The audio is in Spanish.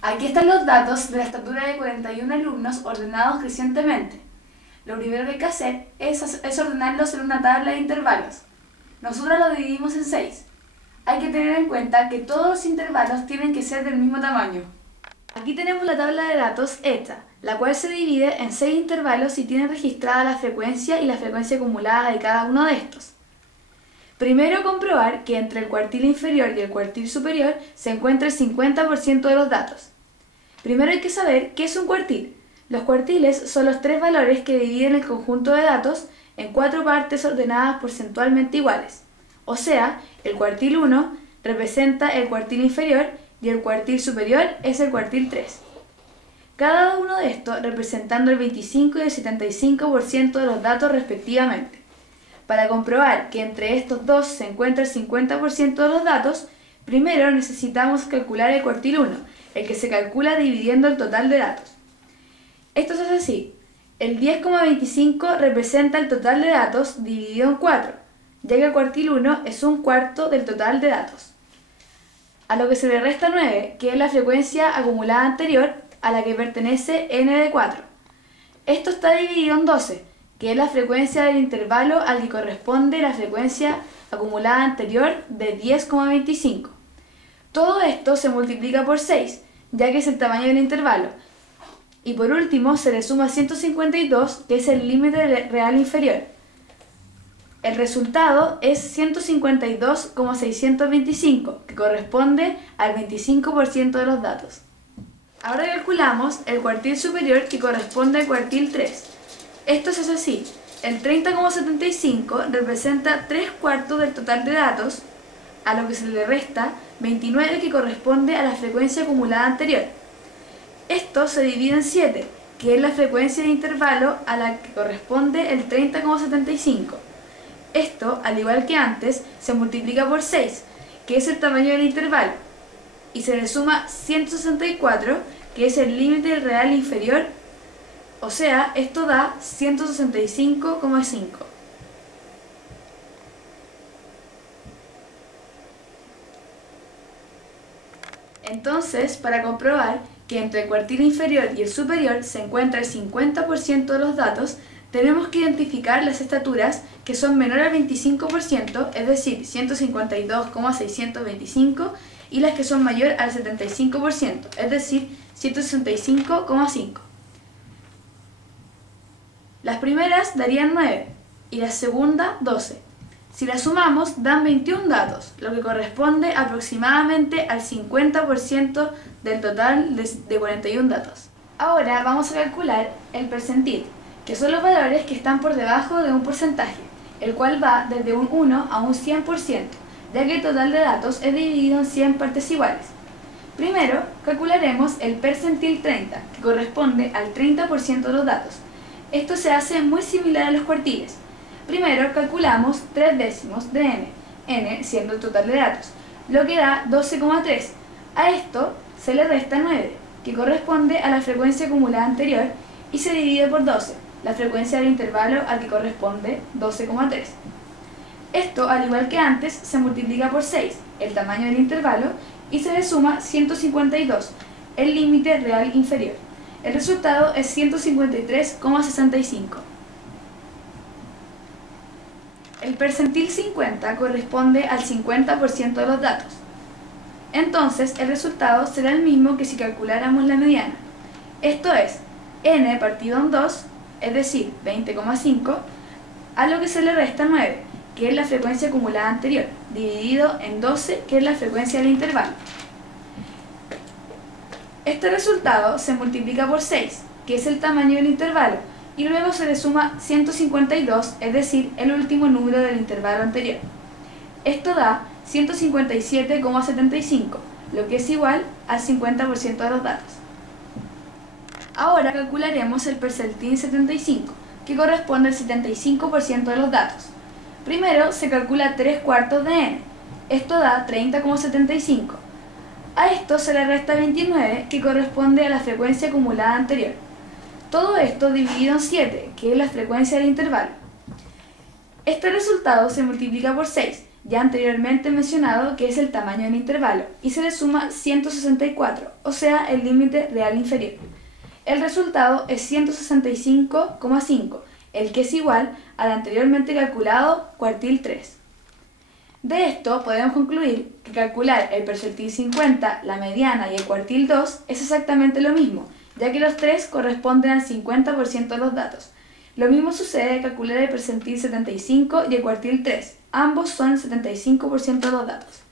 Aquí están los datos de la estatura de 41 alumnos ordenados crecientemente. Lo primero que hay que hacer es ordenarlos en una tabla de intervalos. Nosotros lo dividimos en 6. Hay que tener en cuenta que todos los intervalos tienen que ser del mismo tamaño. Aquí tenemos la tabla de datos hecha, la cual se divide en 6 intervalos y tiene registrada la frecuencia y la frecuencia acumulada de cada uno de estos. Primero comprobar que entre el cuartil inferior y el cuartil superior se encuentra el 50% de los datos. Primero hay que saber qué es un cuartil. Los cuartiles son los 3 valores que dividen el conjunto de datos en 4 partes ordenadas porcentualmente iguales. O sea, el cuartil 1 representa el cuartil inferior y el cuartil superior es el cuartil 3. Cada uno de estos representando el 25 y el 75% de los datos respectivamente. Para comprobar que entre estos dos se encuentra el 50% de los datos, primero necesitamos calcular el cuartil 1, el que se calcula dividiendo el total de datos. Esto se hace así: el 10,25 representa el total de datos dividido en 4, ya que el cuartil 1 es un cuarto del total de datos. A lo que se le resta 9, que es la frecuencia acumulada anterior a la que pertenece n de 4. Esto está dividido en 12, que es la frecuencia del intervalo al que corresponde la frecuencia acumulada anterior de 10,25. Todo esto se multiplica por 6, ya que es el tamaño del intervalo. Y por último se le suma 152, que es el límite real inferior. El resultado es 152,625, que corresponde al 25% de los datos. Ahora calculamos el cuartil superior, que corresponde al cuartil 3. Esto se hace así: el 30,75 representa 3 cuartos del total de datos, a lo que se le resta 29, que corresponde a la frecuencia acumulada anterior. Esto se divide en 7, que es la frecuencia de intervalo a la que corresponde el 30,75. Esto, al igual que antes, se multiplica por 6, que es el tamaño del intervalo, y se le suma 164, que es el límite real inferior, o sea, esto da 165,5. Entonces, para comprobar que entre el cuartil inferior y el superior se encuentra el 50% de los datos, tenemos que identificar las estaturas que son menor al 25%, es decir, 152,625, y las que son mayor al 75%, es decir, 165,5. Las primeras darían 9 y la segunda 12. Si las sumamos dan 21 datos, lo que corresponde aproximadamente al 50% del total de 41 datos. Ahora vamos a calcular el percentil, que son los valores que están por debajo de un porcentaje, el cual va desde un 1 a un 100%, ya que el total de datos es dividido en 100 partes iguales. Primero, calcularemos el percentil 30, que corresponde al 30% de los datos. Esto se hace muy similar a los cuartiles. Primero calculamos 3 décimos de n siendo el total de datos, lo que da 12,3. A esto se le resta 9, que corresponde a la frecuencia acumulada anterior, y se divide por 12, la frecuencia del intervalo al que corresponde 12,3. Esto, al igual que antes, se multiplica por 6, el tamaño del intervalo, y se le suma 152, el límite real inferior. El resultado es 153,65. El percentil 50 corresponde al 50% de los datos. Entonces, el resultado será el mismo que si calculáramos la mediana. Esto es n partido en 2, es decir, 20,5, a lo que se le resta 9, que es la frecuencia acumulada anterior, dividido en 12, que es la frecuencia del intervalo. Este resultado se multiplica por 6, que es el tamaño del intervalo, y luego se le suma 152, es decir, el último número del intervalo anterior. Esto da 157,75, lo que es igual al 50% de los datos. Ahora calcularemos el percentil 75, que corresponde al 75% de los datos. Primero se calcula 3 cuartos de n, esto da 30,75. A esto se le resta 29, que corresponde a la frecuencia acumulada anterior. Todo esto dividido en 7, que es la frecuencia del intervalo. Este resultado se multiplica por 6, ya anteriormente mencionado, que es el tamaño del intervalo, y se le suma 164, o sea, el límite real inferior. El resultado es 165,5, el que es igual al anteriormente calculado cuartil 3. De esto podemos concluir que calcular el percentil 50, la mediana y el cuartil 2 es exactamente lo mismo, ya que los tres corresponden al 50% de los datos. Lo mismo sucede al calcular el percentil 75 y el cuartil 3, ambos son el 75% de los datos.